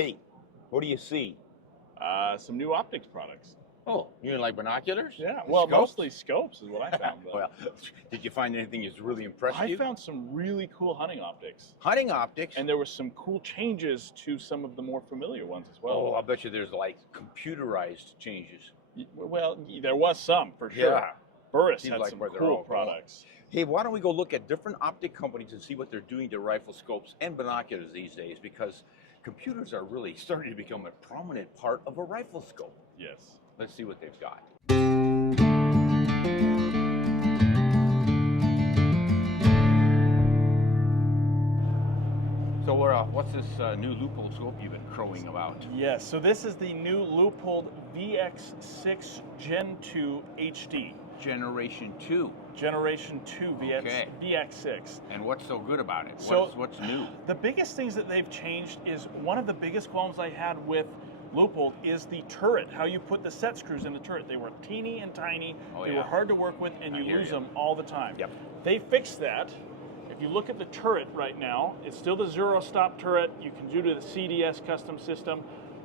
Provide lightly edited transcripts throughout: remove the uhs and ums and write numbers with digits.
Hey, what do you see? Some new optics products. Oh, you mean like binoculars? Yeah, well, Scopes? mostly scopes is what I found. But Well, did you find anything that's really impressed I you? found some really cool hunting optics. Hunting optics? And there were some cool changes to some of the more familiar ones as well. Oh, I bet you there's like computerized changes. Well, there was some for sure. Yeah. Burus Seems had like some where they're cool all going. products. Hey, why don't we go look at different optic companies and see what they're doing to rifle scopes and binoculars these days, because computers are really starting to become a prominent part of a rifle scope. Yes. Let's see what they've got. So what's this new Loople scope you've been crowing about? Yes, so this is the new Loople VX6 Gen 2 HD. Generation 2. Generation 2 Okay. VX6. And what's so good about it? So- What's new? The biggest things that they've changed is one of the biggest qualms I had with Loople is the turret, how you put the set screws in the turret. They were teeny and tiny, they were hard to work with, and I you hear lose you. them all the time. Yep. They fixed that. If you look at the turret right now, it's still the zero stop turret. You can do to the CDS custom system.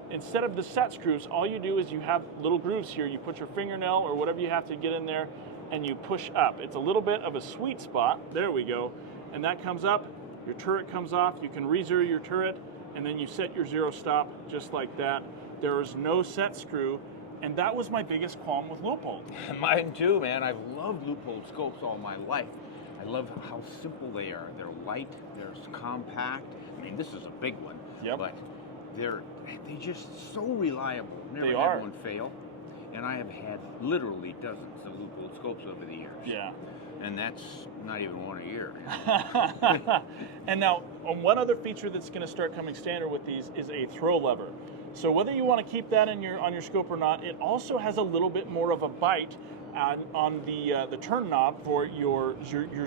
Instead of the set screws, all you do is you have little grooves here. You put your fingernail or whatever you have to get in there and you push up. It's a little bit of a sweet spot. There we go. And that comes up, your turret comes off. You can re-zero your turret and then you set your zero stop just like that. There is no set screw. And that was my biggest qualm with Loople. Mine too, man. I've loved Loople scopes all my life. I love how simple they are. They're light, they're compact. I mean, this is a big one, Yep. but they're just so reliable. Never They had are. one fail. And I have had literally dozens of Loople scopes over the years. Yeah. And that's not even one a year. And now, one other feature that's going to start coming standard with these is a throw lever. So whether you want to keep that on your scope or not, it also has a little bit more of a bite on the turn knob for your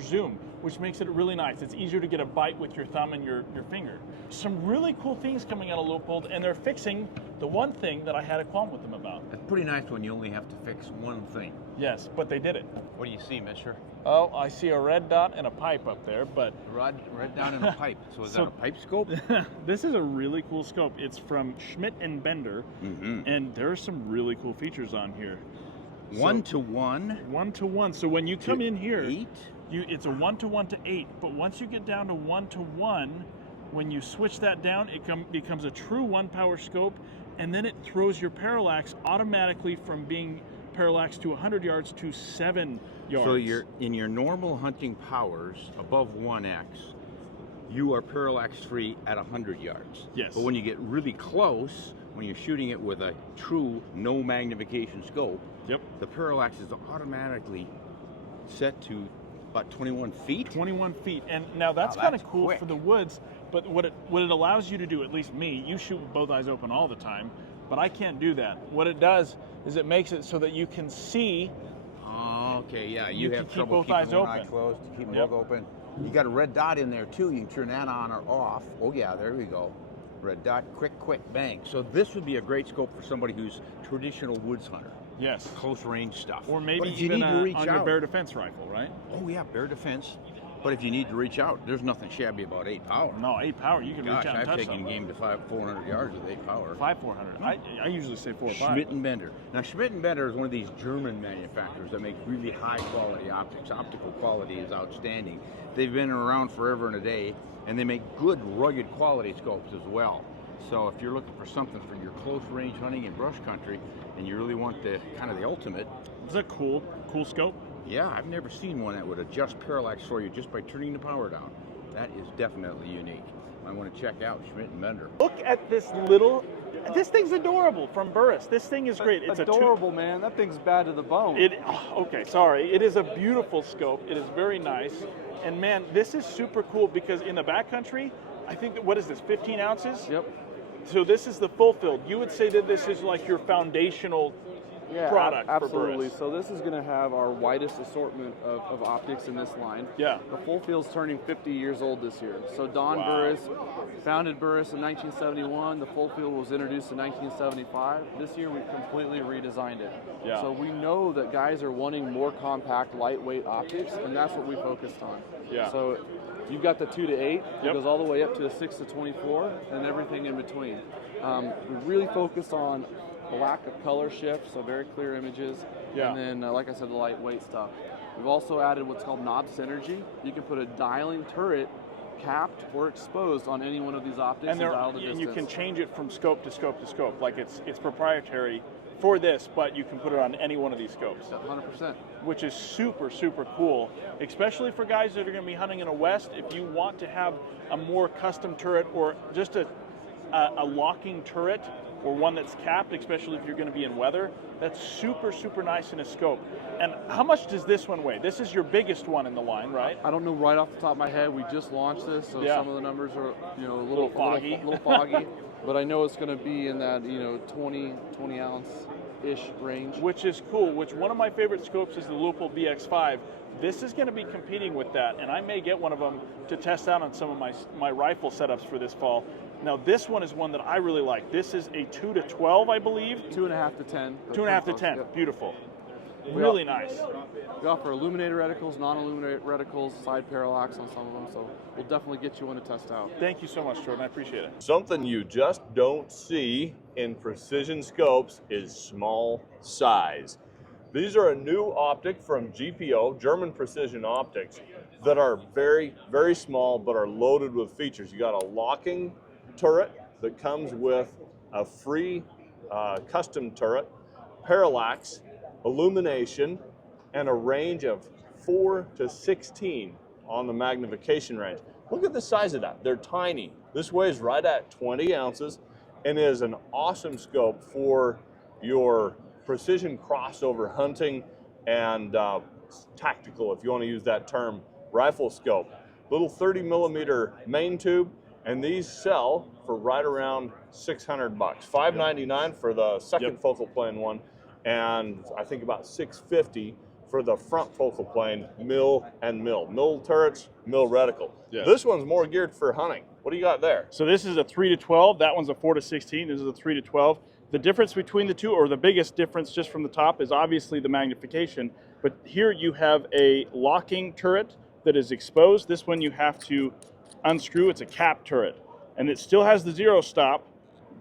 zoom, which makes it really nice. It's easier to get a bite with your thumb and your finger. Some really cool things coming out of Loople, and they're fixing the one thing that I had a qualm with them about. It's pretty nice when you only have to fix one thing. Yes, but they did it. What do you see, mister? Oh, I see a red dot and a pipe up there, but Right down in a pipe. So is that a pipe scope? this is a really cool scope. It's from Schmidt Bender, and there are some really cool features on here. 1-to-1. 1-to-1. So when you come in here, 8? it's a 1-to-1 to 8. But once you get down to 1-to-1, when you switch that down, it becomes a true 1-power scope, and then it throws your parallax automatically from being parallax to 100 yards to 7 yards. So you're in your normal hunting powers above 1x, you are parallax free at 100 yards. Yes. But when you get really close, when you're shooting it with a true no magnification scope, Yep. the parallax is automatically set to about 21 feet. 21 feet. And now that's Wow, kind of that's cool quick. for the woods, but what it allows you to do, at least me, you shoot with both eyes open all the time, but I can't do that. What it does is it makes it so that you can see. Oh, okay, yeah, You you can have keep trouble both eyes keeping one eye open. closed, to keep them Yep. both open. You got a red dot in there too. You can turn that on or off. Oh yeah, there we go. Red dot, quick, bang. So this would be a great scope for somebody who's traditional woods hunter, Yes. close range stuff. Or maybe But if you even need to reach on your out- bear defense rifle, right? Oh yeah, bear defense. But if you need to reach out, there's nothing shabby about 8 power. No, 8 power, you can Gosh, reach out and I've touch taken something. game to 400 yards with 8 power. 5-400. I usually say 4 or 5. Schmidt Bender. Now Schmidt Bender is one of these German manufacturers that make really high quality optics. Optical quality is outstanding. They've been around forever and a day, and they make good rugged quality scopes as well. So if you're looking for something for your close range hunting in brush country, and you really want the kind of the ultimate, Is that cool scope? yeah, I've never seen one that would adjust parallax for you just by turning the power down. That is definitely unique. I want to check out Schmidt Bender. Look at this thing's adorable from Burus. This thing is great. It's adorable, man. That thing's bad to the bone. Okay, sorry. It is a beautiful scope. It is very nice. And man, this is super cool because in the backcountry, I think that, what is this, 15 ounces? Yep. So this is the full field. You would say that this is like your foundational product absolutely. for Burus. So this is going to have our widest assortment of optics in this line. Yeah. The full field's turning 50 years old this year. So Don Wow. Burus founded Burus in 1971. The full field was introduced in 1975. This year we've completely redesigned it. Yeah. So we know that guys are wanting more compact, lightweight optics, and that's what we focused on. Yeah. So You've got the 2 to 8. It Yep. goes all the way up to the 6 to 24, and everything in between. We really focus on a lack of color shift, so very clear images. Yeah. And then, like I said, the lightweight stuff. We've also added what's called knob synergy. You can put a dialing turret capped or exposed on any one of these optics and dial the distance. you can change it from scope to scope to scope. Like it's proprietary for this, but you can put it on any one of these scopes. 100%. Which is super, super cool, especially for guys that are going to be hunting in a west. If you want to have a more custom turret or just a locking turret or one that's capped, especially if you're going to be in weather, that's super, super nice in a scope. And how much does this one weigh? This is your biggest one in the line, right? I don't know right off the top of my head. We just launched this, so Yeah. some of the numbers are a Little foggy. little foggy. But I know it's going to be in that 20 ounce-ish range. Which is cool. Which one of my favorite scopes is the Loople VX5. This is going to be competing with that, and I may get one of them to test out on some of my rifle setups for this fall. Now this one is one that I really like. This is a 2 to 12, I believe. 2.5 to 10. 2.5 to 10. Yep. Beautiful. Really nice. We offer illuminator reticles, non-illuminator reticles, side parallax on some of them, so we'll definitely get you one to test out. Thank you so much, Jordan. I appreciate it. Something you just don't see in precision scopes is small size. These are a new optic from GPO, German Precision Optics, that are very, very small but are loaded with features. You got a locking turret that comes with a free custom turret, parallax, illumination, and a range of 4 to 16 on the magnification range. Look at the size of that. They're tiny. This weighs right at 20 ounces and is an awesome scope for your precision crossover hunting and tactical, if you want to use that term, rifle scope. Little 30 millimeter main tube, and these sell for right around $600. $599 for the second focal plane one, and I think about $650 for the front focal plane, mill and mill. Mill turrets, mill reticle. Yes. This one's more geared for hunting. What do you got there? So this is a 3 to 12. That one's a 4 to 16. This is a 3 to 12. The difference between the two, or the biggest difference just from the top, is obviously the magnification. But here you have a locking turret that is exposed. This one you have to unscrew. It's a cap turret. And it still has the zero stop,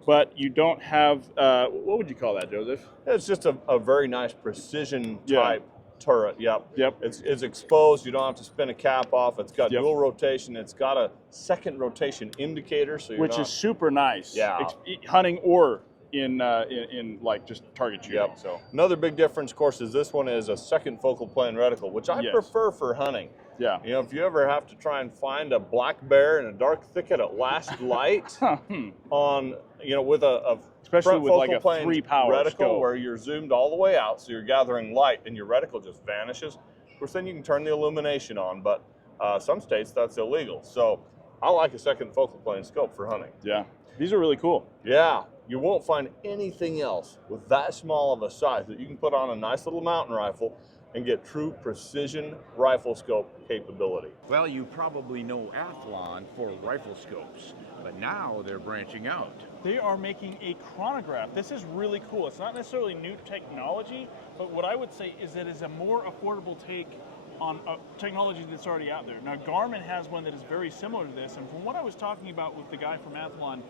but you don't have, what would you call that, Joseph? It's just a very nice precision type turret. Yep. It's exposed. You don't have to spin a cap off. It's got dual rotation. It's got a second rotation indicator, so which is super nice. Yeah. Hunting or in like just target shooting. Yep. So another big difference, of course, is this one is a second focal plane reticle, which I prefer for hunting. Yeah. You know, if you ever have to try and find a black bear in a dark thicket at last light on, with a especially front with focal like a plane 3-power reticle scope where you're zoomed all the way out, so you're gathering light and your reticle just vanishes. Of course, then you can turn the illumination on, but some states that's illegal. So I like a second focal plane scope for hunting. Yeah. These are really cool. Yeah. You won't find anything else with that small of a size that you can put on a nice little mountain rifle and get true precision rifle scope capability. Well, you probably know Athlon for rifle scopes, but now they're branching out. They are making a chronograph. This is really cool. It's not necessarily new technology, but what I would say is that it's a more affordable take on technology that's already out there. Now, Garmin has one that is very similar to this, and from what I was talking about with the guy from Athlon,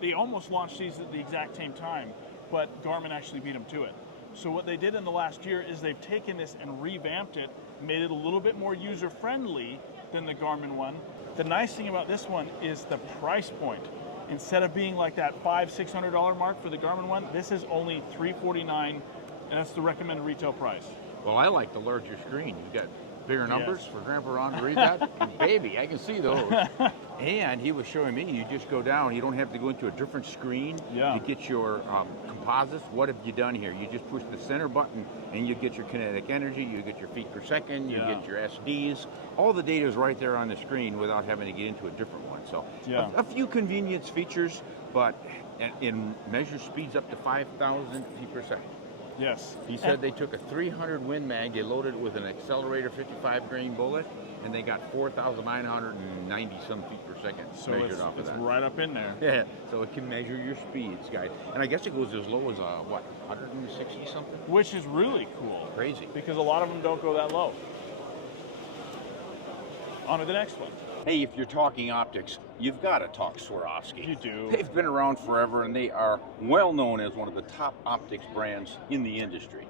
they almost launched these at the exact same time, but Garmin actually beat them to it. So what they did in the last year is they've taken this and revamped it, made it a little bit more user-friendly than the Garmin one. The nice thing about this one is the price point. Instead of being like that $500-600 mark for the Garmin one, this is only $349, and that's the recommended retail price. Well, I like the larger screen. You've got bigger numbers for Grandpa Ron to read that. And baby, I can see those. And he was showing me, you just go down, you don't have to go into a different screen. You get your composites. What have you done here? You just push the center button and you get your kinetic energy, you get your feet per second, you get your SDs. All the data is right there on the screen without having to get into a different one. So a few convenience features, but in measure speeds up to 5,000 feet per second. Yes. He said they took a 300 Win Mag, they loaded it with an accelerator 55 grain bullet, and they got 4,990 some feet per second measured off of that. It's right up in there. Yeah, so it can measure your speeds, guys. And I guess it goes as low as, 160 something? Which is really cool. Crazy. Because a lot of them don't go that low. On to the next one. Hey, if you're talking optics, you've got to talk Swarovski. You do. They've been around forever, and they are well known as one of the top optics brands in the industry.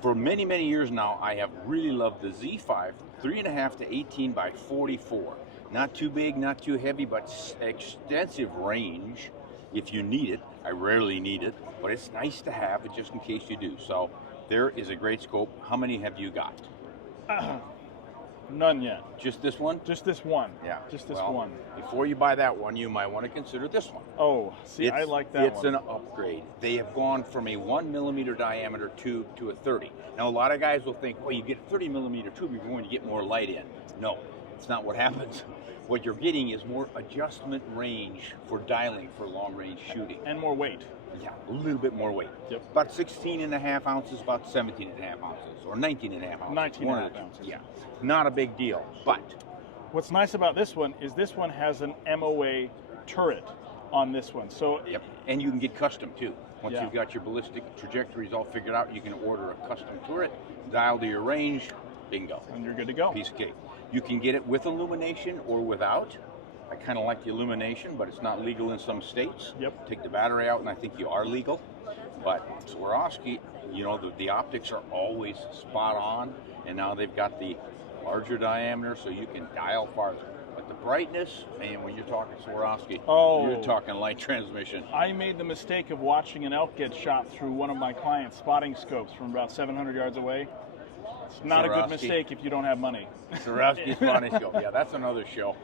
For many, many years now, I have really loved the Z5 3.5 to 18 by 44. Not too big, not too heavy, but extensive range if you need it. I rarely need it, but it's nice to have it just in case you do. So there is a great scope. How many have you got? None yet. Just this one? Just this one. Yeah. Just this Well, one. Before you buy that one, you might want to consider this one. Oh, see, I like that It's one. an upgrade. They have gone from a 1mm diameter tube to a 30. Now, a lot of guys will think, well, you get a 30mm tube, you're going to get more light in. No, it's not what happens. What you're getting is more adjustment range for dialing for long-range shooting. And more weight. Yeah, a little bit more weight. Yep. About 16.5 ounces, about 17.5 ounces, or 19.5 ounces. 19.5 ounces. Yeah, not a big deal. But What's nice about this one is this one has an MOA turret on this one. So yep, and you can get custom too. Once Yeah. you've got your ballistic trajectories all figured out, you can order a custom turret, dial to your range, bingo. and you're good to go. Piece of cake. You can get it with illumination or without. I kind of like the illumination, but it's not legal in some states. Yep. Take the battery out, and I think you are legal. But Swarovski, you know, the optics are always spot on, and now they've got the larger diameter, so you can dial farther. But the brightness, man, when you're talking Swarovski, you're talking light transmission. I made the mistake of watching an elk get shot through one of my clients' spotting scopes from about 700 yards away. It's not a good Swarovski. mistake if you don't have money. Swarovski spotting scope, yeah, that's another show.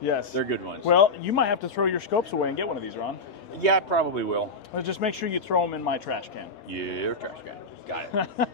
Yes. They're good ones. Well, you might have to throw your scopes away and get one of these, Ron. Yeah, I probably will. Well, just make sure you throw them in my trash can. Yeah, trash can. Got it.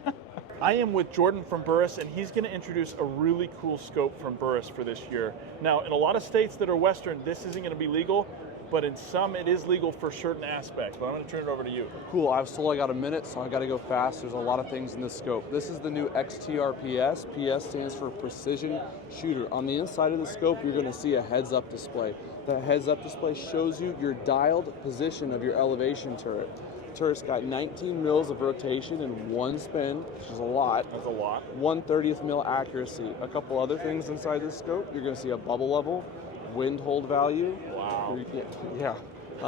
I am with Jordan from Burus, and he's going to introduce a really cool scope from Burus for this year. Now, in a lot of states that are Western, this isn't going to be legal, but in some it is legal for certain aspects. But I'm going to turn it over to you. Cool, I've only got a minute, so I got to go fast. There's a lot of things in this scope. This is the new XTRPS. PS stands for Precision Shooter. On the inside of the scope, you're going to see a heads-up display. That heads-up display shows you your dialed position of your elevation turret. The turret's got 19 mils of rotation in one spin, which is a lot. That's a lot. 1/30th mil accuracy. A couple other things inside this scope. You're going to see a bubble level, wind hold value. Wow. Yeah.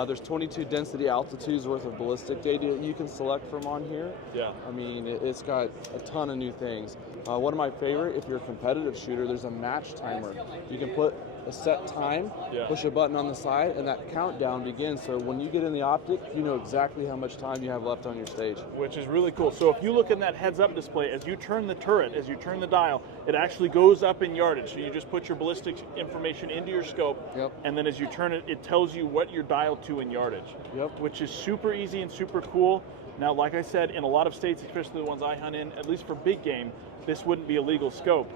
There's 22 density altitudes worth of ballistic data that you can select from on here. Yeah. I mean, it's got a ton of new things. One of my favorite, if you're a competitive shooter, there's a match timer. You can put a set time, push a button on the side, and that countdown begins. So when you get in the optic, you know exactly how much time you have left on your stage. Which is really cool. So if you look in that heads-up display, as you turn the turret, as you turn the dial, it actually goes up in yardage. So you just put your ballistics information into your scope, and then as you turn it, it tells you what you're dialed to in yardage, which is super easy and super cool. Now, like I said, in a lot of states, especially the ones I hunt in, at least for big game, this wouldn't be a legal scope.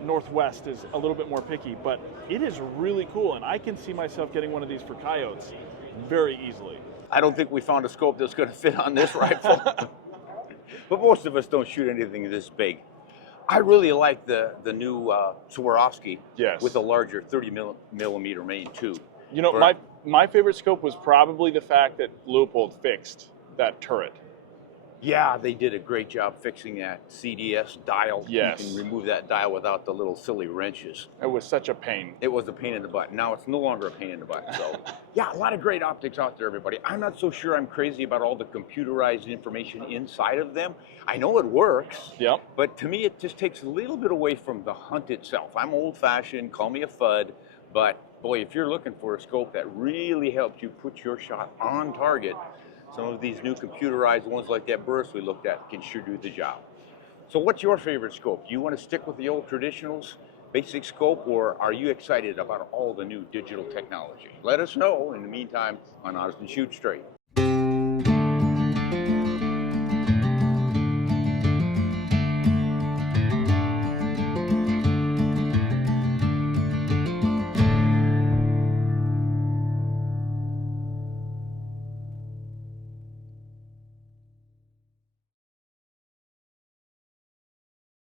Northwest is a little bit more picky, but it is really cool, and I can see myself getting one of these for coyotes very easily. I don't think we found a scope that's going to fit on this rifle, but most of us don't shoot anything this big. I really like the new Swarovski with a larger 30mm main tube. You know, my favorite scope was probably the fact that Loople fixed that turret. Yeah, they did a great job fixing that CDS dial. Yes. You can remove that dial without the little silly wrenches. It was such a pain. It was a pain in the butt. Now it's no longer a pain in the butt. So, yeah, a lot of great optics out there, everybody. I'm not so sure I'm crazy about all the computerized information inside of them. I know it works, but to me it just takes a little bit away from the hunt itself. I'm old-fashioned, call me a FUD, but boy, if you're looking for a scope that really helps you put your shot on target, some of these new computerized ones like that Burus we looked at can sure do the job. So what's your favorite scope? Do you want to stick with the old traditionals, basic scope, or are you excited about all the new digital technology? Let us know in the meantime on Honest and Shoot Straight.